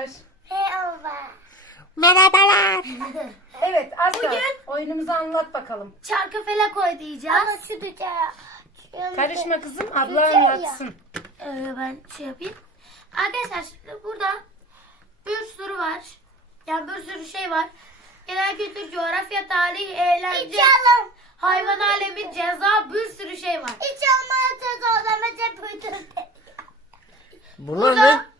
Merhabalar. Merhaba. Merhabalar. Evet Azra Bugün- oyunumuzu anlat bakalım. Çarkı felek oynayacağız. Ama şu Karışma kızım abla anlatsın. Ee, ben şey yapayım. Arkadaşlar şimdi burada bir sürü var. Yani bir sürü şey var. Genel kültür, coğrafya, tarih, eğlence, hayvan alemi, ceza bir sürü şey var. Hiç olmazsa zorlama Burada Bunlar ne?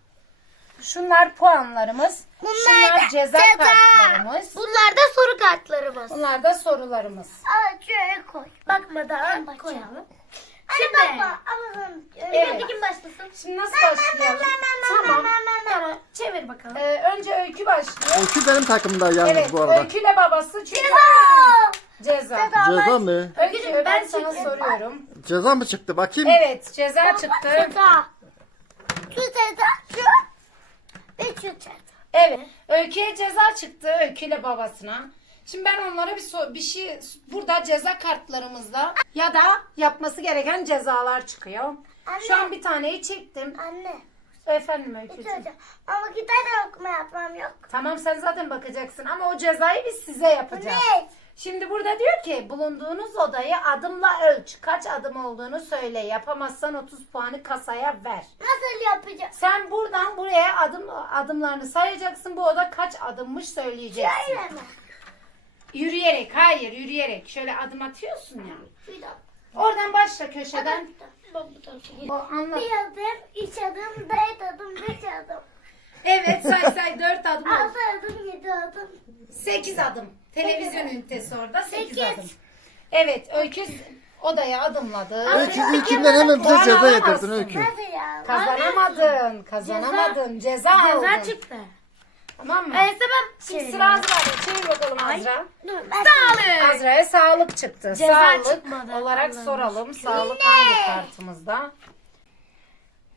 Şunlar puanlarımız. Bunlar şunlar da ceza, ceza. kartlarımız. Bunlar da soru kartlarımız. Bunlar da sorularımız. Aa şöyle koy. Bakmadan Ben koyalım. Hadi Şimdi. baba ama Evet. Önce kim başlasın? Şimdi nasıl başlayalım? Tamam. Tamam. Çevir bakalım. Ee, önce Öykü başlıyor. Öykü benim takımda yalnız Evet, bu arada. Öyküyle babası çünkü ceza. Ceza mı? Öykü ben, ben sana soruyorum. Ceza mı çıktı? Bakayım. Evet, ceza çıktı. Ceza. Şu ceza Evet. Öykü'ye ceza çıktı. Öykü'yle babasına. Şimdi ben onlara bir so- bir şey burada ceza kartlarımızda ya da yapması gereken cezalar çıkıyor. Anne. Şu an bir taneyi çektim. Anne. Efendim Bir Öykü'cüğüm. ceza. Ama gitarla okuma yapmam yok. Tamam sen zaten bakacaksın ama o cezayı biz size yapacağız. Ne? Şimdi burada diyor ki bulunduğunuz odayı adımla ölç. Kaç adım olduğunu söyle. Yapamazsan 30 puanı kasaya ver. Nasıl yapacağız? Sen buradan buraya adım adımlarını sayacaksın. Bu oda kaç adımmış söyleyeceksin. Şöyle mi? Yürüyerek, hayır yürüyerek. Şöyle adım atıyorsun ya. Bir dakika. Oradan başla köşeden. Tarafa O anlat. Bir adım, üç adım, dört adım, beş adım. Evet say say 4 adım. Altı adım, yedi adım. 8 adım. Televizyon ünitesi orada 8 Sekiz. adım. Evet Öykü odaya adımladı. Öykü ilkinden hemen bize ceza yedirdin Öykü. Nasıl ya? Kazanamadın. Kazanamadın. Ceza, aldın. Ceza çıktı. Tamam mı? Öyleyse ben Şimdi sıra Azra'da. Çevir bakalım Azra. Sağlık. Azra'ya sağlık çıktı. Ceza sağlık çıkmadı. olarak Allah'ım. soralım. Sağlık hangi kartımızda?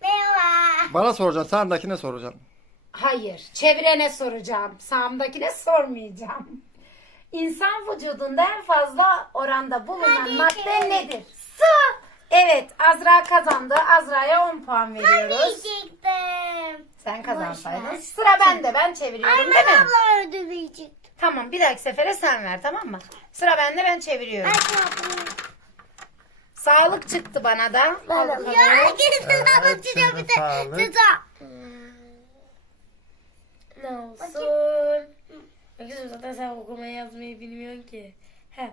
Merhaba. Bana soracaksın. Sağındakine soracaksın. Hayır. Çevirene soracağım. Sağımdakine sormayacağım. İnsan vücudunda en fazla oranda bulunan Hadi madde çevir. nedir? Su. Evet. Azra kazandı. Azra'ya 10 puan veriyoruz. Diyecektim. Sen kazansaydın. ver. Sıra bende. Ben çeviriyorum Annem değil mi? abla ödeyecek. Tamam. Bir dahaki sefere sen ver tamam mı? Sıra bende ben çeviriyorum. Yapayım. Sağlık çıktı bana da. Al bakalım. Ya gidin anlatacağım bir şimdi de. sağlık. Ceza. Ne olsun? Kızım zaten sen okumayı yazmayı bilmiyorsun ki. He.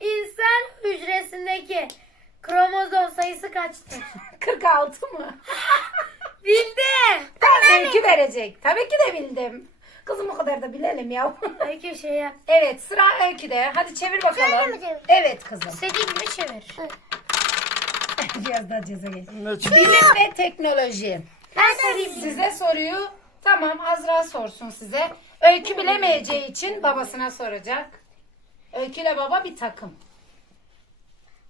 İnsan hücresindeki kromozom sayısı kaçtır? 46 mı? Bildi. Öykü verecek. Tabii ki de bildim. Kızım o kadar da bilelim ya. Belki şey yap. evet sıra Öykü'de. Hadi çevir Şöyle bakalım. mi çevir? Evet kızım. İstediğin gibi çevir. Biraz daha ceza gel. Ne çıktı? Bilim ve teknoloji. Ben sorayım. Size soruyu tamam Azra sorsun size. Öykü bilemeyeceği için babasına soracak. Öykü ile baba bir takım.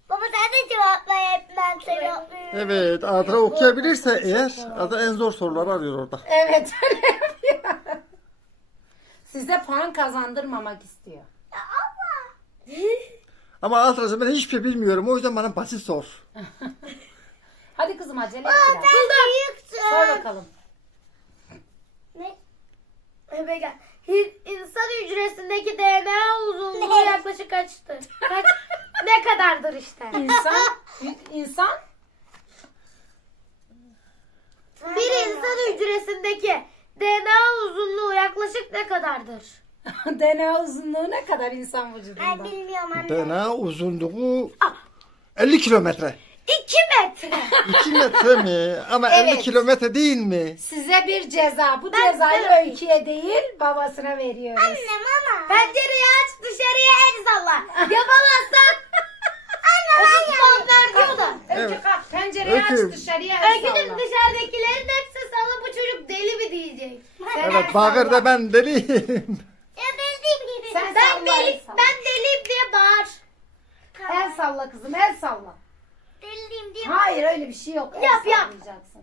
Baba sen de cevapla hep ben cevaplıyorum. Evet. Adra okuyabilirse eğer Adra en zor soruları arıyor orada. Evet öyle yapıyor. Size puan kazandırmamak istiyor. Ama Adra'cığım ben hiçbir şey bilmiyorum. O yüzden bana basit sor. Hadi kızım acele et Baba biraz. sen büyüksün. Sor bakalım. Ne? Ebe gel. İnsan hücresindeki DNA uzunluğu yaklaşık kaçtır? Kaç? ne kadardır işte? İnsan, insan Bir insan hücresindeki DNA uzunluğu yaklaşık ne kadardır? DNA uzunluğu ne kadar insan vücudunda? Ben bilmiyorum anne. DNA uzunluğu 50 kilometre. 2 metre. 2 metre mi? Ama 50 Evet. kilometre değil mi? Size bir ceza. Bu Ben- cezayı ben- öyküye değil babasına veriyoruz. Anne mama. Pencereyi aç dışarıya el salla. Yapamazsan. Anne ben puan verdi o da. Öykü Evet. kalk pencereyi aç Öykü. dışarıya el Öykünün salla. dışarıdakilerin hepsi sana bu çocuk deli mi diyecek. Sen el Evet salla. ben deliyim. Ya bildiğim gibi. Sen Ben salla, deli, el salla. ben deliyim diye bağır. El salla kızım el salla. Bildiğim diye. Hayır öyle bir şey yok. El Yap, yap. sallayacaksın.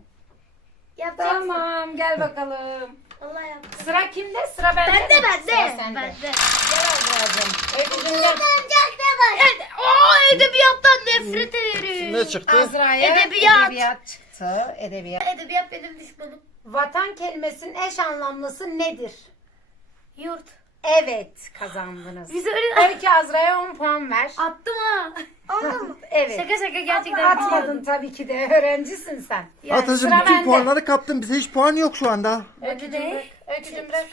Yapacaksın. Tamam gel bakalım. Allah yap. Sıra kimde? Sıra bende Bende mi? bende. Sıra sende. Bende. Gel Azra'cığım. Öykücüğüm gel. Var? Evet. Oo edebiyattan nefret ederim. Ne çıktı? Azra'ya Edebiyat. edebiyat çıktı. Edebiyat. Edebiyat benim düşmanım. Vatan kelimesinin eş anlamlısı nedir? Yurt. Evet kazandınız. Biz öyle Öykü Azra'ya 10 puan ver. attım ha. Evet. Şaka şaka gerçekten Atmadın tabii ki de öğrencisin sen. Atacığım sıra bütün bende. puanları kaptın. Bize hiç puan yok şu anda. Öykücüm bırak. Öykücüm bırak.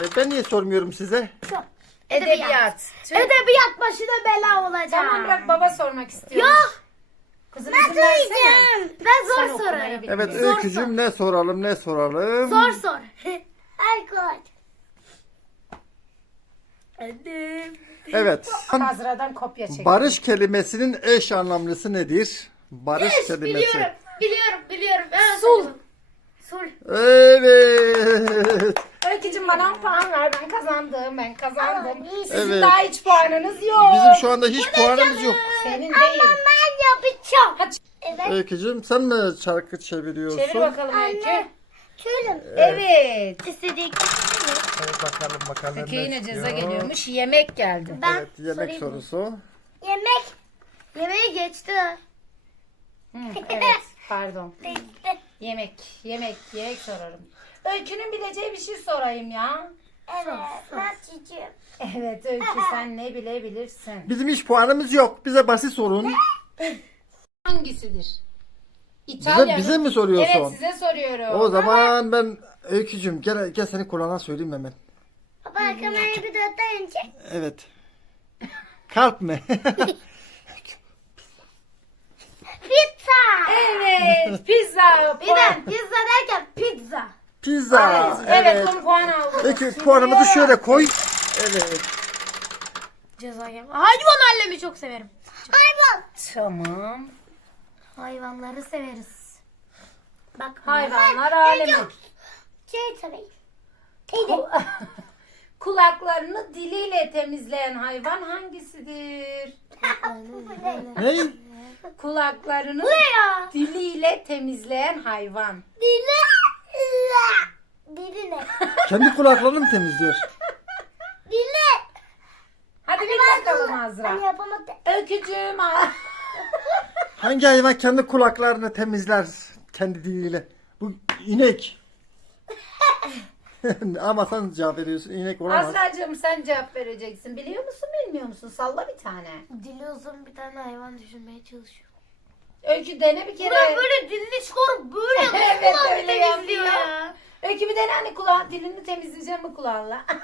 E, ben niye sormuyorum size? Edebiyat. Tüh. Edebiyat başına bela olacak. Tamam bırak baba sormak istiyorum. Yok. Kızım izin versene. Ben zor Sen sorarım. Evet Sor, Öykücüğüm ne soralım ne soralım. Sor sor. Alkol. Annem. Evet. Azra'dan kopya çek. Barış kelimesinin eş anlamlısı nedir? Barış Yes, kelimesi. biliyorum. Biliyorum biliyorum. Ben Sul. Sul. Evet. Öykücüm bana 10 puan ver. Ben kazandım. Ben kazandım. Sizin Evet. daha hiç puanınız yok. Bizim şu anda hiç puanımız yok. Senin değil. Ben yapacağım. Hadi Evet. Öykücüğüm sen mi şarkı çeviriyorsun? çevir bakalım Öykü. Tülüm. Evet. İstedik. Evet, bakalım bakalım. Ne yine ceza çıkıyor. geliyormuş. Yemek geldi. Ben Evet yemek sorayım sorusu. Yemek. Yemeği geçti. Hı, evet pardon. Yemek, yemek, yemek sorarım. Öykünün bileceği bir şey sorayım ya. Evet. Çiçeğim. Evet Öykü sen ne bilebilirsin. Bizim hiç puanımız yok. Bize basit sorun. Hangisidir? Bize, İtalya bize mi soruyorsun? Evet size soruyorum. O zaman ben Öykücüğüm gel, gel seni kulağına söyleyeyim hemen. Baba kamerayı bir dörtte önce. Evet. Kalp mı? Pizza. Evet pizza. Bir puan. de pizza derken pizza. Pizza. Evet, Evet. on puan aldım. Peki puanımızı şöyle koy. Evet. Ceza gelme. Hayvan allemi çok severim. Hayvan. Tamam. Hayvanları severiz. Bak Hayvanlar alemi. Şey tabii. Kul- Kulaklarını diliyle temizleyen hayvan hangisidir? Ne? Kulaklarını diliyle temizleyen hayvan. Dili. Dili ne? Kendi kulaklarını mı temizliyor? Dili. Hadi bir bakalım Azra. Ben yapamadım. Öykücüğüm. Hangi hayvan kendi kulaklarını temizler kendi diliyle? Bu inek. Ama sen cevap veriyorsun. İnek olamaz. Azra'cığım sen cevap vereceksin. Biliyor musun bilmiyor musun? Salla bir tane. Dili uzun bir tane hayvan düşünmeye çalışıyor. Öykü dene bir kere. Bırak böyle dilini çıkarıp böyle Evet, kulağını öyle temizliyor yapıyor. ya. Öykü bir dene hani kulağın dilini temizleyeceğim mi kulağınla?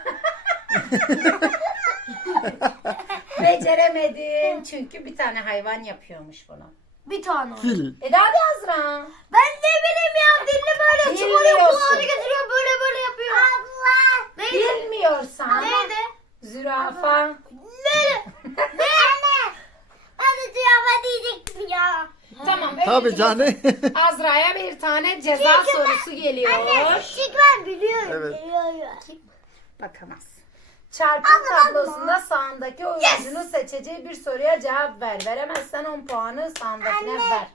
Beceremedim. Çünkü bir tane hayvan yapıyormuş bunu. Bir tane. Fil. E de hadi Azra. Ben ne bileyim ya dilini böyle çıkarıyor kulağını getiriyor böyle böyle yapıyor. Allah. Neydi? Bilmiyorsan. Neydi? Zürafa. Ne? Ne? Anne. Cevap diyecektim ya. Tamam. Tabii canım. Azra'ya bir tane ceza sorusu geliyor. Anne. Çık ben biliyorum. Evet. Biliyorum. Bakamaz. Çarpım tablosunda sağındaki oyuncunun seçeceği bir soruya cevap ver. Veremezsen 10 puanı sağındakine Anne. ver.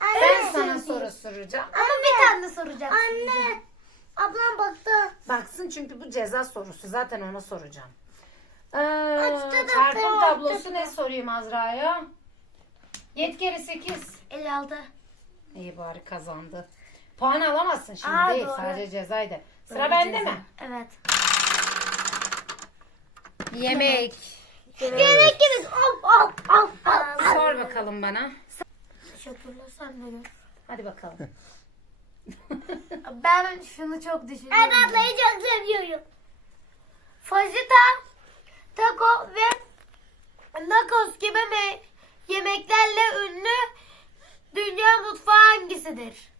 Ben Anne. sana soru soracağım. Ama bir tane soracaksın. Anne. Ablam baktı. Baksın çünkü bu ceza sorusu. Zaten ona soracağım. Ee, da çarpım tablosu ne sorayım Azra'ya? 7 kere 8. 56. İyi bari kazandı. Puan alamazsın şimdi Aa, değil. doğru. Sadece cezaydı. Sıra Doğru bende ceza. mi? Evet. Yemek. Yemek gibi. Al al al al. Sor bakalım bana. Teşekkürler sen gör. Hadi bakalım. Ben şunu çok Ben düşünüyorum. ablayı çok seviyorum. Fajita, taco ve nakos gibi me- yemeklerle ünlü dünya mutfağı hangisidir?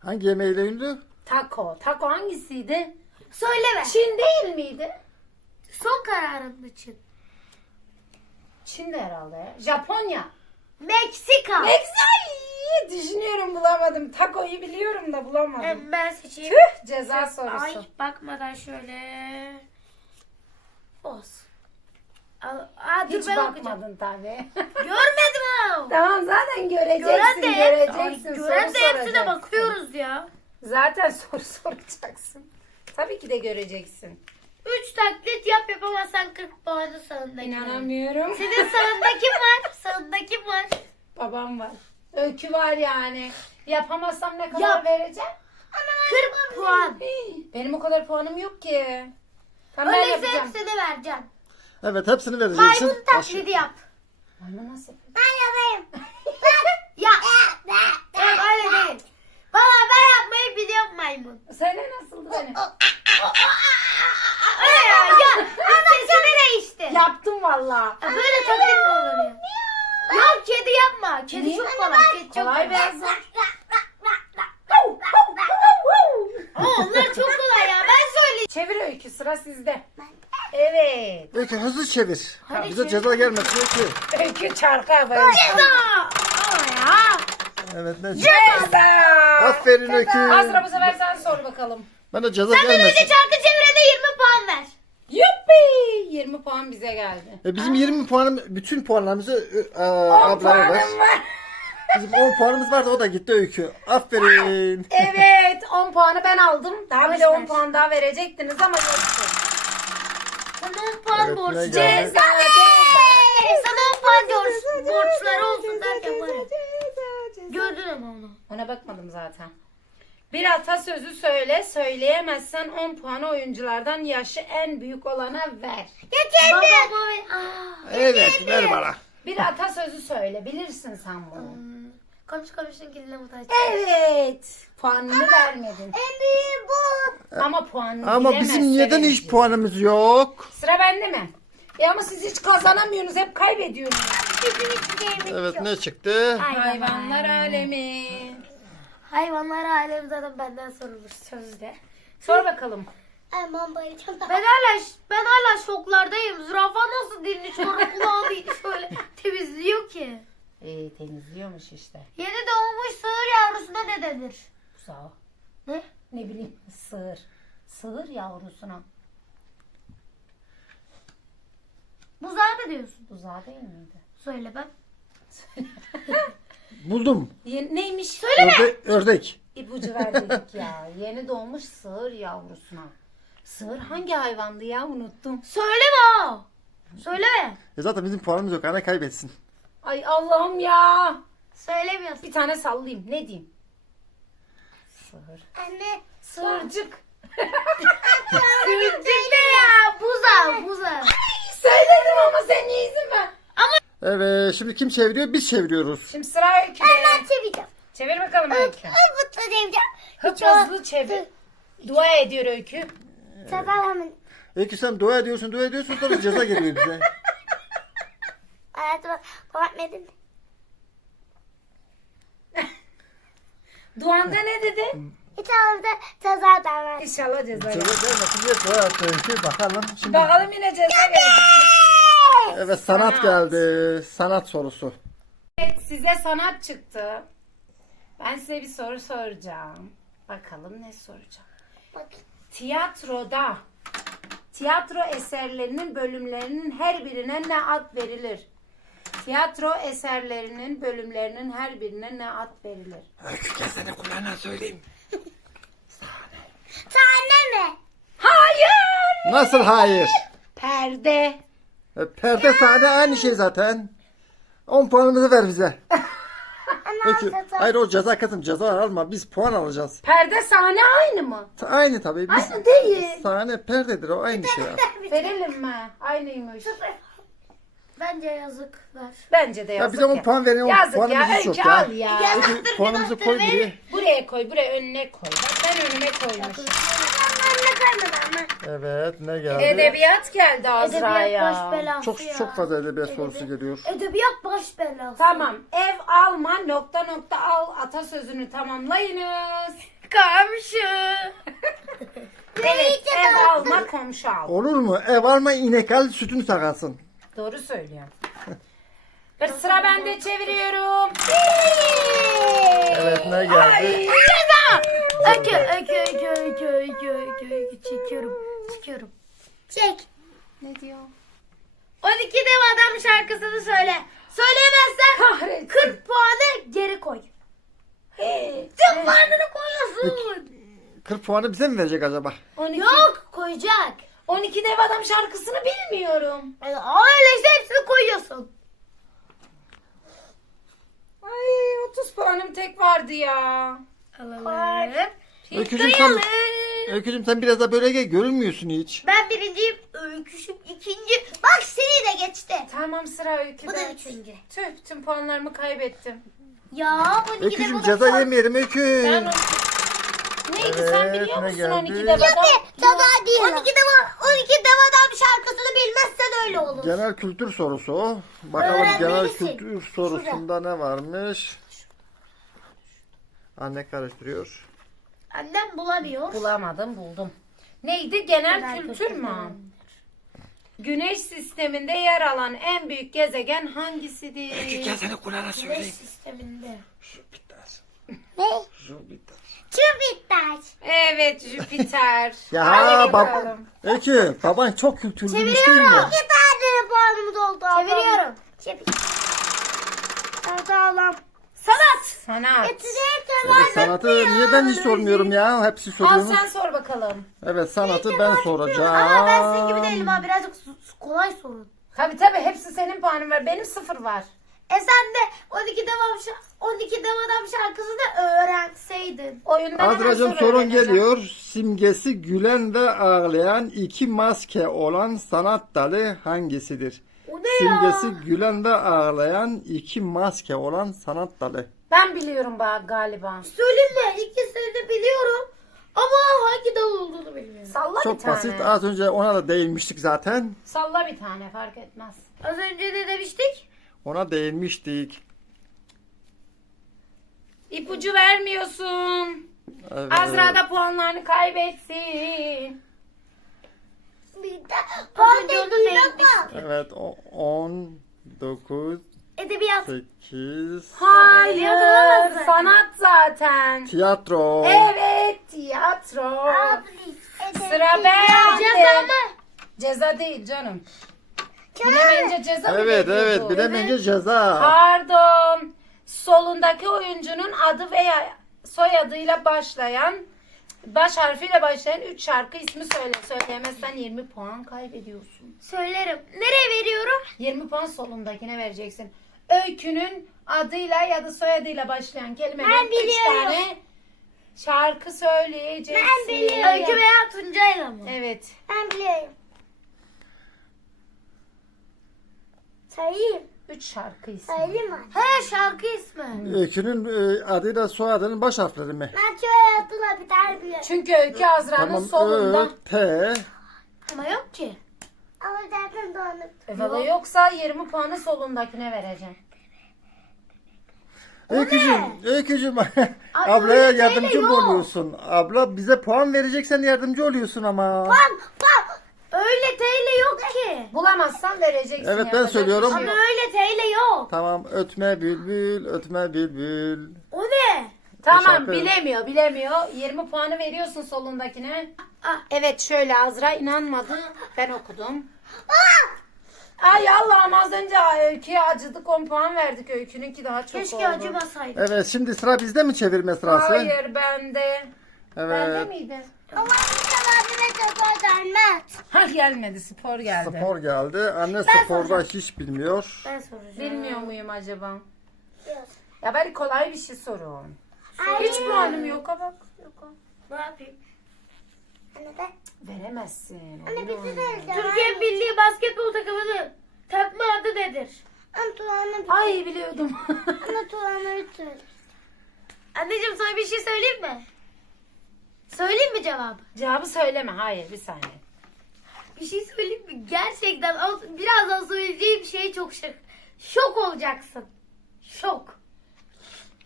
Hangi yemeğiyle ünlü? Taco. Taco hangisiydi? Söyleme. Çin değil miydi? Son kararın için. Çin'de herhalde ya. Japonya. Meksika. Meksika. Düşünüyorum bulamadım. Taco'yu biliyorum da bulamadım. Em, ben seçeyim. Tüh ceza sorusu. Ay bakmadan şöyle. Olsun. Aa, dur Hiç ben okuyacağım. bakmadın tabii. Görmedim ha. tamam zaten göreceksin. Gören de, hep, göreceksin. ay, gören de hepsine soracaksın. bakıyoruz ya. Zaten soru soracaksın. Tabii ki de göreceksin. Üç taklit yap yapamazsan 40 puanı sağındaki. İnanamıyorum. Senin sağında kim var? Sağında kim var? Babam var. Öykü var yani. Yapamazsam ne kadar Yap. vereceğim? 40 puan. Benim o kadar puanım yok ki. Tamam ben Öyleyse yapacağım. hepsini vereceğim. Evet hepsini vereceksin. Maymun taklidi yap. Ama nasıl? Ben yapayım. Ya. Yok öyle değil. Valla ben yapmayı biliyorum maymun. Söyle nasıldı benim? Öyle ya. Ya. Sesini değişti. Yaptım valla. Ya böyle taklit mi olur ya? Yok kedi yapma. Kedi Niye? çok kolay. Kedi çok Kolay kolay. biraz zor. Ama onlar çok kolay ya. Ben söyleyeyim. Çevir öykü sıra sizde. Evet. Öykü hızlı çevir. Hadi Bize çevir. ceza gelmesin Öykü. Öykü çarkı havaya. Ceza. Ama ya. Evet ne? Ceza. Aferin Öykü. Azra bu sefer sen sor bakalım. Ben de ceza Sen de gelmesin. önce çarkı çevirene 20 puan ver. Yuppi. 20 puan bize geldi. E, bizim 20 puanım, bütün puanlarımızı e, 10 ablaya ver. puanım var. Bizim 10 puanımız vardı o da gitti Öykü. Aferin. Evet 10 puanı ben aldım. Daha bir de 10 ver. puan daha verecektiniz ama yoktu. Sana 10 puan Evet, borç. ne Ceza. Sana 10 puan borç, borçları olsun derken var ya. Gördün ama onu. Ona bakmadım zaten. Bir atasözü söyle, söyleyemezsen 10 puanı oyunculardan yaşı en büyük olana ver. Baba baba. Aa. Evet ver bana. Bir atasözü söyle, bilirsin sen bunu. Konuş konuşun kendine muhtaç. Evet. Puanını vermedin. En büyüğü bu. Ama puanını Ama bizim neden hiç puanımız yok? Sıra bende mi? Ya ama siz hiç kazanamıyorsunuz, hep kaybediyorsunuz. Bizim Evet yok. ne çıktı? Hayvanlar alemi. Hayvanlar alemi zaten benden sorulur sözde. Sor bakalım. Aman bayılacağım. Ben hala ben hala şoklardayım. Zürafa nasıl dilini şöyle kulağını şöyle temizliyor ki? İyi temizliyormuş işte. Yeni doğmuş sığır yavrusuna ne denir? Buzağı. Ne? Ne bileyim sığır. Sığır yavrusuna. Buzağı mı diyorsun? Buzağı değil miydi? Söyle ben. Buldum. Ye- neymiş? Örde- ördek. İpucu verdik ya. Yeni doğmuş sığır yavrusuna. Sığır hangi hayvandı ya unuttum. Söyleme o. Söyleme. E zaten bizim puanımız yok. Ana kaybetsin. Ay Allah'ım ya. Söylemiyorsun. Bir tane sallayayım. Ne diyeyim? Sığır. Anne. Sığırcık. Sığırcık ne ya? Buzağı buzağı. Söyledim ama sen niye izin ver? Evet şimdi kim çeviriyor? Biz çeviriyoruz. Şimdi sıra Öykü'de. Ben çevireceğim. Çevir bakalım Öykü. Ay bu da çevireceğim. Hıp hızlı çevir. Dua ediyor Öykü. Sabah hemen. Öykü sen dua ediyorsun dua ediyorsun sonra ceza geliyor bize. Hayatıma kapatmadın. Duanda ne dedi? Hiç ağırda ceza da var. İnşallah ceza Ceza gelmesin diye dua et Öykü. Bakalım şimdi. Bakalım yine ceza gelecek. Evet sanat geldi. Sanat sorusu. Evet size sanat çıktı. Ben size bir soru soracağım. Bakalım ne soracağım. Bak. Tiyatroda tiyatro eserlerinin bölümlerinin her birine ne ad verilir? Tiyatro eserlerinin bölümlerinin her birine ne ad verilir? Öykü gel seni kulağına söyleyeyim. Tane mi? Hayır! Nasıl hayır? Perde. E, perde sahne aynı şey zaten. 10 puanımızı ver bize. Ceza. hayır o ceza kızım ceza alma biz puan alacağız. Perde sahne aynı mı? Ta- Aynı tabii. Biz, Aynı değil. Sahne perdedir o aynı şey. Verelim mi? Aynıymış. Bence yazık ver. Bence de Ya yazık bize 10 ya. puan verin o Yazık ya. puanımız hiç Öykü yok ya. al ya. Öykü puanımızı koy buraya. Buraya koy. Buraya önüne koy. Bak ben önüme koymuşum. Anne kaymadı ama. Evet ne geldi? Edebiyat geldi Edebiyat baş Azra'ya. belası Çok ya. çok fazla edebiyat sorusu geliyor. Edebiyat baş belası. Tamam. Ev alma nokta nokta al atasözünü tamamlayınız. Komşu. Evet ev alma komşu al. Olur mu? Ev alma inek al sütünü sakarsın. Doğru söylüyor. Bir sıra bende çeviriyorum. Evet ne geldi? Öykü, öykü, öykü, öykü, öykü, öykü, öykü. Çekiyorum, çekiyorum. Çek. Ne diyor? 12 dev adam şarkısını söyle. Söyleyemezsen Kahretsin. 40 puanı geri koy. Tüm puanını koyuyorsun. 40 puanı bize mi verecek acaba? 12, Yok koyacak. 12 dev adam şarkısını bilmiyorum. Yani öyleyse hepsini koyuyorsun. Ay 30 puanım tek vardı ya. Alalım. Öykücüm sen, Öykücüm sen biraz da böyle gel görünmüyorsun hiç. Ben birinciyim. Öyküşüm ikinci. Bak seni de geçti. Tamam sıra öyküde. Bu da üçüncü. Tüh tüm puanlarımı kaybettim. Ya bu iki de Öykücüm bu ceza yemeyelim Öykü. Ben o... Neydi sen Evet, biliyor ne musun geldi? 12 devada? Ceza değil. 12 deva, 12 devadan şarkısını bilmezsen öyle olur. Genel kültür sorusu o. Bakalım genel Öğrenmelisin. kültür sorusunda ne varmış? Anne karıştırıyor. Annem bulamıyor. Bulamadım buldum. Neydi? Genel Genel kültür kültür mü? Güneş sisteminde yer alan en büyük gezegen hangisidir? seni kulağına Güneş söyleyeyim. sisteminde. Jüpiter. Ne? Jüpiter. Jüpiter. Evet Jüpiter. Ya Hadi bab bakalım. Öykü baban çok kültürlüymüş değil mi? İki tane puanımız oldu. ablam. Çeviriyorum. Çevir. Sağlam. Sanat. Sanat. Evet, sanatı niye ben hiç sormuyorum ya? Hepsi Al sen sor bakalım. Evet sanatı ben soracağım. Aa ben sizin gibi değilim ha. Birazcık su- su- kolay sorun. Tabi tabi hepsi senin puanın var. Benim sıfır var. E sen de 12 devam şa- 12 devam şarkısını öğrenseydin. Oyundan hemen Azra'cığım sorun öğreneceğim. geliyor. Simgesi gülen ve ağlayan iki maske olan sanat dalı hangisidir? O ne Simgesi ya? gülen ve ağlayan iki maske olan sanat dalı. Ben biliyorum bak galiba. Söyleyeyim mi? İkisini de biliyorum. Ama hangi dal olduğunu bilmiyorum. Salla bir Çok tane. basit. Az önce ona da değinmiştik zaten. Salla bir tane fark etmez. Az önce ne demiştik? Ona değinmiştik. İpucu vermiyorsun. Evet. Azra da puanlarını kaybetsin. Bir de. Evet. 10, 9, Edebiyat. 8. Hayır, sanat zaten. Tiyatro. Evet, tiyatro. Sıra bende. Ceza mı? Ceza değil canım. Bilemeyince ceza mı Evet veriyordu? evet bilemeyince ceza. Pardon. Solundaki oyuncunun adı veya soyadıyla başlayan baş harfiyle başlayan 3 şarkı ismi söyle. Söyleyemezsen 20 puan kaybediyorsun. Söylerim. Nereye veriyorum? 20 puan solundakine vereceksin. Öykünün adıyla ya da soyadıyla başlayan kelimeden Ben 3 biliyorum. tane şarkı söyleyeceksin. Ben biliyorum. Öykü veya Tuncay'la mı? Evet. Ben biliyorum. Sayayım. 3 şarkı ismi. Sayayım mı? He şarkı ismi. Öykünün e, adıyla soyadının baş harfleri mi? Ben şöyle adına bir tane biliyorum. Çünkü Öykü Azra'nın Tamam. solunda. Ö, T. Ama yok ki. Ama zaten donuk. E, valla yoksa 20 puanı solundakine vereceğim. Öykücüm, Öykücüm ablaya öyle yardımcı mı yok. oluyorsun? Abla bize puan vereceksen yardımcı oluyorsun ama. Bam bam. Öyle TL yok ki. Bulamazsan vereceksin. Evet, ben yapacak bir söylüyorum. şey Ama yok. öyle TL yok. Tamam ötme bülbül, ötme bülbül. O ne? Tamam Şarkı- bilemiyor bilemiyor. 20 puanı veriyorsun solundakine. Evet şöyle Azra inanmadı. Ben okudum. Ay Allah'ım az önce Öykü'ye acıdık 10 puan verdik. Öykününki daha çok Keşke oldu. acımasaydı. Evet şimdi sıra bizde mi çevirme sırası? Hayır bende. Bende Evet. miydi? Ama bu sefer de çok gelmez. Ha gelmedi spor geldi. Spor geldi. Anne sporda hiç bilmiyor. Ben soracağım. Bilmiyor muyum acaba? Yok. Ya bari kolay bir şey sorun. Hayır. Hiç puanım yok ha bak. Yok. Ne yapayım? Anne de. Veremezsin. Anne şey oynuyor. söyleyeceğim. Türkiye Milli Basketbol Takımı'nın takma adı nedir? Anne Tuğan'a bir Ay biliyordum. Anne bir söyle. Anneciğim sana bir şey söyleyeyim mi? Söyleyeyim mi cevabı? Cevabı söyleme. Hayır bir saniye. Bir şey söyleyeyim mi? Gerçekten az- birazdan söyleyeceğim şey çok şok. Şok olacaksın. Şok.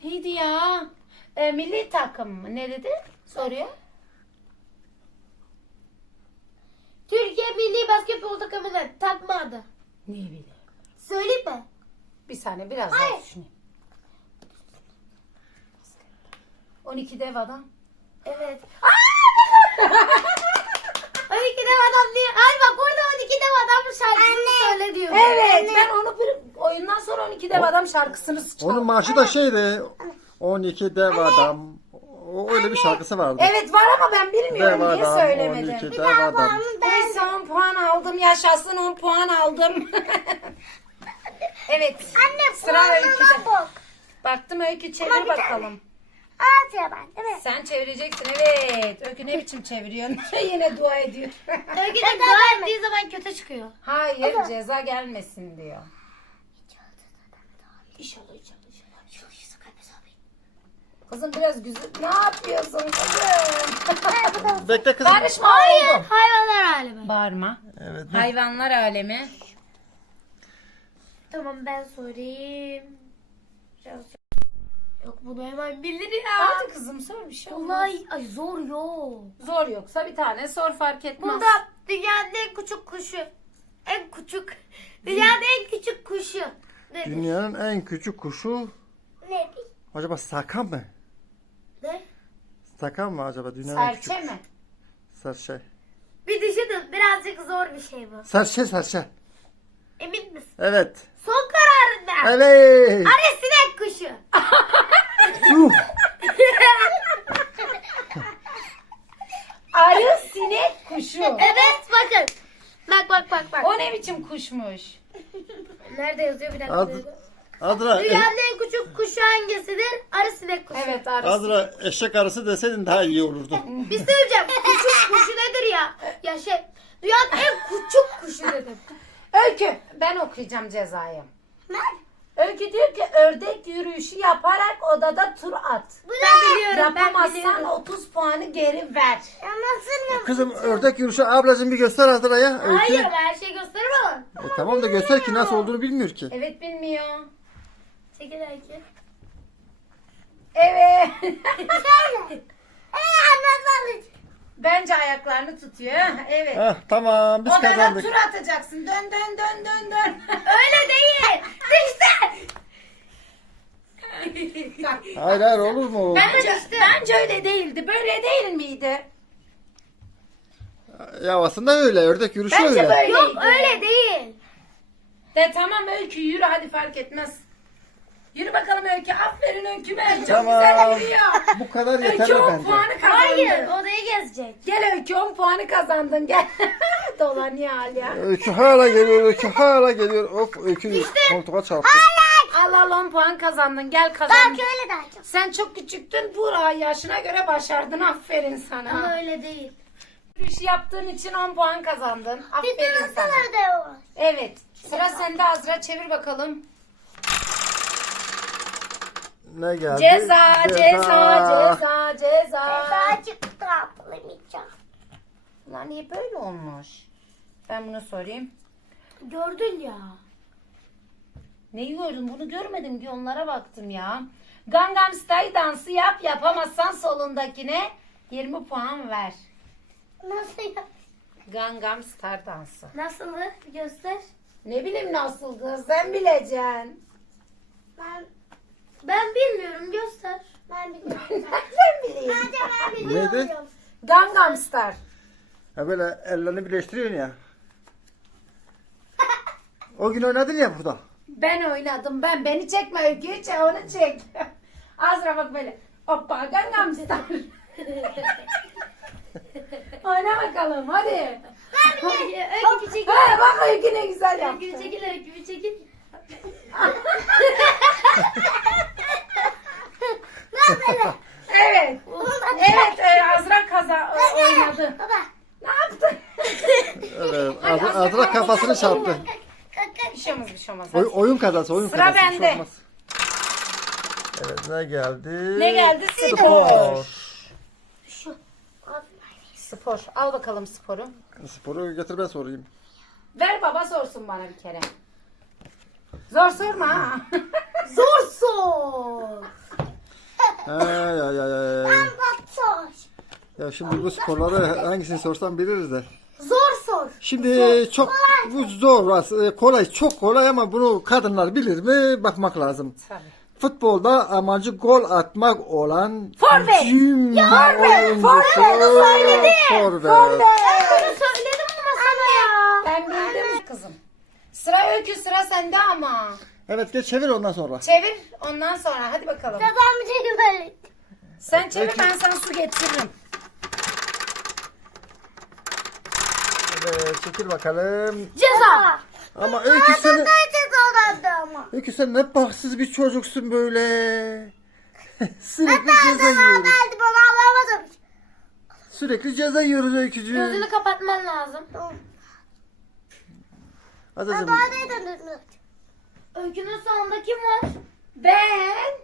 Neydi ya? E, milli takım mı? Ne dedi? Soruyor. Türkiye Milli Basketbol Takımı'nın takma adı. Ne bileyim. Söyleyeyim mi? Bir saniye biraz daha Hayır. düşüneyim. 12 dev adam. Evet. 12 dev adam diye. Ay bak orada 12 dev adam şarkısını söyle diyor. Evet ben onu bir oyundan sonra 12 dev adam şarkısını çaldım. Onun marşı da şeydi. 12 dev adam. O öyle bir şarkısı vardı. Evet var ama ben bilmiyorum Dev diye adam, söylemedim. 12 dev adam. Neyse 10 puan aldım yaşasın 10 puan aldım. evet. Anne Sıra puanına öyküde. bak. Baktım Öykü çevir bakalım. Aa sıra ben değil mi? Sen çevireceksin evet. Öykü ne biçim çeviriyorsun? Yine dua ediyor. Öykü de dua ettiği zaman kötü çıkıyor. Hayır ceza gelmesin diyor. İnşallah inşallah inşallah. Kızım biraz güzel. Ne yapıyorsun kızım? Bekle kızım. Karışma Hayır. oğlum. Hayvanlar alemi. Bağırma. Evet. Hayvanlar alemi. Tamam ben sorayım. Biraz- Yok bunu hemen bilir ya. Hadi kızım sor bir şey olmaz. Ay zor yok. Zor yoksa bir tane sor fark etmez. Burada dünyanın en küçük kuşu. En küçük. Dünyanın en küçük kuşu. Nedir? Dünyanın en küçük kuşu Ne? acaba sakan mı? Ne? Sakan mı acaba dünyanın en küçük? Serçe mi? Serçe. Bir düşünün birazcık zor bir şey bu. Serçe serçe. Emin misin? Evet. Son kararında. Evet. Arı sinek kuşu. Yuh. Arı, sinek, kuşu. Evet bakın. Bak bak bak bak. O ne biçim kuşmuş? Nerede yazıyor bir dakika. Ad, Adra, e- Dünyanın en küçük kuşu hangisidir? Arı sinek kuşu. Evet arı. Adra eşek arısı deseydin daha iyi olurdu. Bir şey söyleyeceğim. Küçük kuşu nedir ya? Ya şey. Dünyanın en küçük kuşu dedim. Öykü ben okuyacağım cezayı. Öykü diyor ki ördek yürüyüşü yaparak odada tur at. Ben biliyorum. Ben Yapamazsan biliyorum. 30 puanı geri ver. Anlasın mı? Kızım ördek yürüyüşü ablacığım bir göster Adra'ya. Öykü. Hayır her şey gösterir ama. E, tamam da göster ki nasıl olduğunu bilmiyor ki. Evet bilmiyor. Çekil belki. Evet. Şöyle. Ee anlatalım. Bence ayaklarını tutuyor. Evet. Heh, tamam biz Odada kazandık. tur atacaksın. Dön dön dön dön dön. Öyle değil. İşte. Bak, Hayır hayır olur mu? Bence, bence öyle değildi. Böyle değil miydi? Ya aslında öyle ördek yürüyüşü Bence öyle. böyleydi. Yok öyle değil. De tamam Öykü yürü hadi fark etmez. Yürü bakalım Öykü. Aferin Öykü ben. Çok Tamam. güzel gidiyor. Bu kadar Öykü yeterli 10 bence. puanı kazandı. Hayır odayı gezecek. Gel Öykü 10 puanı kazandın gel. Dolanıyor hala. Öykü hala geliyor, öykü hala geliyor. Of öykü koltuğa çarptı. Al al 10 puan kazandın gel kazan. Belki öyle daha çok. Sen çok küçüktün Buğra yaşına göre başardın aferin sana. Ama öyle değil. Yürüyüş yaptığın için 10 puan kazandın. Aferin nasıl sana. ödev var? Evet sıra sende Azra çevir bakalım. Ne geldi? Ceza ceza ceza ceza. Daha çıktı atlamayacağım. Lan niye böyle olmuş? Ben bunu sorayım. Gördün ya. Neyi gördün? Bunu görmedim ki onlara baktım ya. Gangnam Style dansı yap yapamazsan solundakine 20 puan ver. Nasıl ya? Gangnam Style dansı. Nasıl? Göster. Ne bileyim nasıldı sen bileceksin. Ben bilmiyorum göster. ben biliyorum. Nereden bileyim? Bence ben biliyorum. Neydi? Gangnam Style. Ha böyle ellerini birleştiriyorsun ya. O gün oynadın ya burada. Ben oynadım ben. Beni çekme öyküyü çek onu çek. Azra bak böyle. Hoppa Gangnam Style. Oyna bakalım hadi. Öykü, öykü bir çekil. Ha, bak öykü ne güzel Öykü yaptı. bir çekil, öykü çekil. Evet. Evet e, Azra kaza e, oynadı. Baba. Ne yaptın? Evet. Azra, Azra kafasını çarptı. bir şey olmaz bir şey olmaz. Oy, oyun kazası, oyun Sıra kazası. bir şey bende. olmaz. Evet ne geldi? Ne geldi? Spor. Spor. Şu. Spor. Al bakalım sporu. Sporu getir ben sorayım. Ver baba sorsun bana bir kere. Zor sorma ha. Zor sor. Ay ay ay ay. Ya şimdi bu sporları hangisini sorsam biliriz de. Zor sor. Şimdi çok bu zor aslında, kolay çok kolay ama bunu kadınlar bilir mi bakmak lazım. Tabii. Futbolda amacı gol atmak olan Forvet. tüm oyuncusu Forvet. forvet. Ben söyledim ama sana ya. Ben bildim kızım. Sıra öykü sıra sende ama. Evet geç çevir ondan sonra. Çevir ondan sonra hadi bakalım. Kazanmayacağım böyle. Sen çevir ben sana su getiririm. Evet çekil bakalım. Ceza. Ama öykü vardı ama. Öykü sen ne baksız bir çocuksun böyle. Sürekli ceza yiyoruz. Verdi bana alamadım. Sürekli ceza yiyoruz Öykücüğüm. Gözünü kapatman lazım. Azacığım Bana neden Öykünün sonunda kim var? Ben.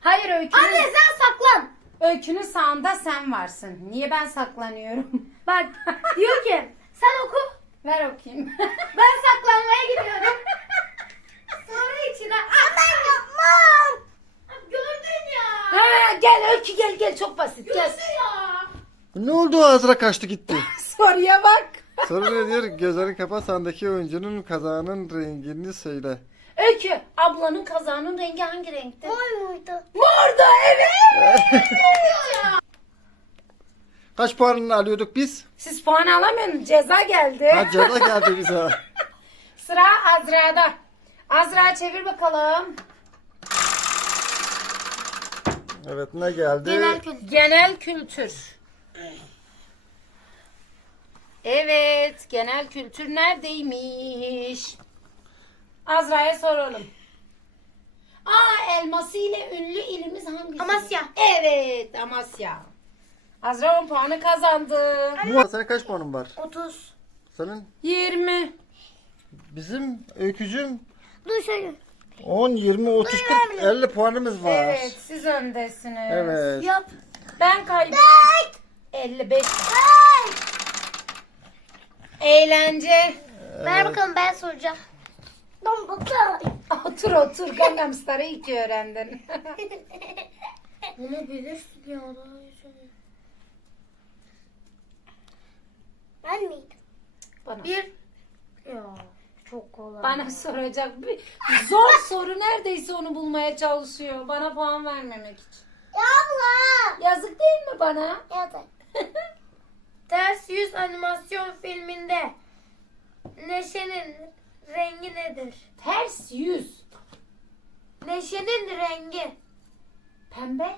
Hayır öykünün, Anne sen saklan. öykünün sağında sen varsın. Niye ben saklanıyorum? Bak diyor ki sen oku Ver okuyayım. ben saklanmaya gidiyorum. Sonra içine Ben yapmam. gördün ya. ha, gel öykü gel gel çok basit gel. Gördün ya. ne oldu Azra kaçtı gitti. Soruya bak. Soru ne diyor? Gözlerini kapat sandaki oyuncunun kazağının rengini söyle. Öykü ablanın kazağının rengi hangi renkti? Mor muydu? Mordu evet. Kaç puan alıyorduk biz? Siz puan alamıyorsunuz ceza geldi. Ha ceza geldi bize. Sıra Azra'da. Azra çevir bakalım. Evet ne geldi? Genel kültür. Genel kültür. Evet, genel kültür neredeymiş? Azra'ya soralım. Aa, elması ile ünlü ilimiz hangisi? Amasya. Evet, Amasya. Azra 10 puanı kazandı. Bu senin kaç puanın var? 30. Senin 20. bizim öykücüm Dur şöyle. 10, 20, 30, 40, 50 puanımız var. Evet, siz öndesiniz. Evet. Yap. Ben kaybettim. 55. Ay. Eğlence. Ver bakalım ben soracağım. Otur otur. Gangnam Star'ı ilk öğrendin. Bunu bilirsin ya. Ben miydim? Bana, Bir. Ya çok kolay. bana soracak. Bir, zor soru neredeyse onu bulmaya çalışıyor. Bana puan vermemek için. Ya abla. Yazık değil mi bana? Ya da. Ters Yüz animasyon filminde Neşe'nin rengi nedir? Ters yüz. Neşe'nin rengi Pembe.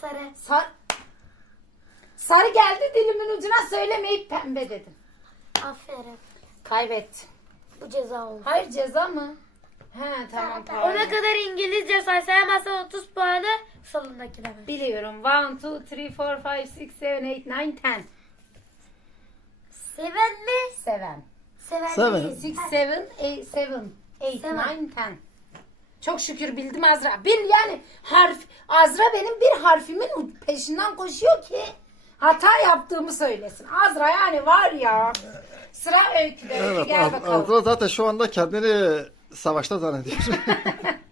sarı. Sar. Sarı geldi dilimin ucuna söylemeyip pembe dedim. Aferin. Kaybettim. Bu ceza oldu. Hayır ceza mı? He tamam tamam. Ona kadar İngilizce say sayamazsan 30 puanı salondaki de ver. Biliyorum. 1, 2, 3, 4, 5, 6, 7, 8, 9, 10. Seven mi? Seven. Seven, Seven. 6, 7, 8, 7, 8, Seven. 9, 10. Çok şükür bildim Azra. Bir yani harf Azra benim bir harfimin peşinden koşuyor ki hata yaptığımı söylesin. Azra yani var ya. Sıra öyküde. Öykü Evet, gel Az- bakalım. Azra zaten şu anda kendini savaşta zannediyor.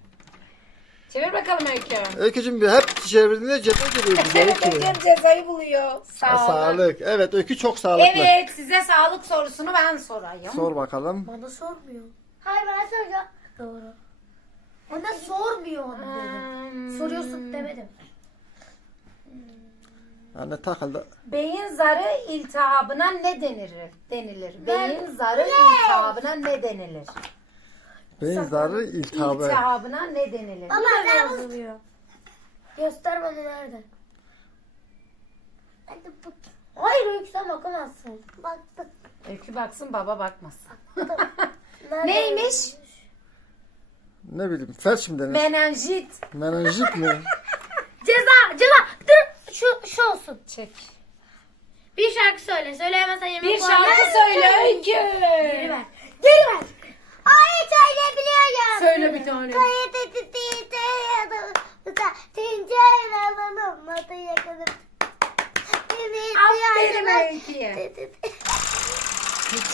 Çevir bakalım öykü. Öykücüm bir hep çevirdiğinde ceza geliyor bize Öykü. Öyküm cezayı buluyor. Sağ olun. Sağlık. Evet Öykü çok sağlıklı. Evet size sağlık sorusunu ben sorayım. Sor bakalım. Bana sormuyor. Hayır ben soracağım. Doğru. Bana sormuyor dedim. Hmm. Soruyorsun demedim. Anne takıldı. Beyin zarı iltihabına ne denilir? Denilir. Beyin zarı iltihabına ne denilir? Beyin zarı iltihabı. İltihabına ne denilir? Nerede ben yazılıyor? Göster bana nerede. Hadi bak. Hayır Öykü sen bakamazsın. Bak bak. Öykü baksın baba bakmasın. Nerede Neymiş? Ne bileyim felç mi denir? Menenjit. Menenjit mi? Ceza ceza. Dur şu, şu olsun. Çek. Bir şarkı söyle. Söyleyemezsen yemin Bir şarkı söyle Öykü. Geri ver. Geri ver. Söyle bir tane. Tencere alalım. Mata yakalım. Aferin Öykü'ye.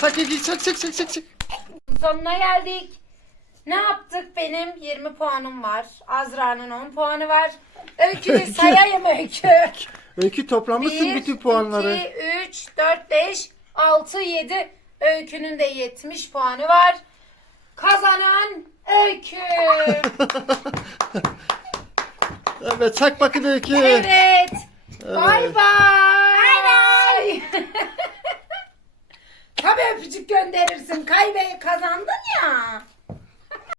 çak çak çak çak çak çak çak. Sonuna geldik. Ne yaptık? Benim 20 puanım var. Azra'nın 10 puanı var. Öykü'yü Öykü. sayayım Öykü. Öykü toplamışsın bütün puanları. 2, 3, 4, 5, 6, 7. Öykü'nün de 70 puanı var. Kazanan Öykü. evet çak bakın Öykü. evet. Bay bay. Bay bay. Tabii öpücük gönderirsin. Kaybe kazandın ya.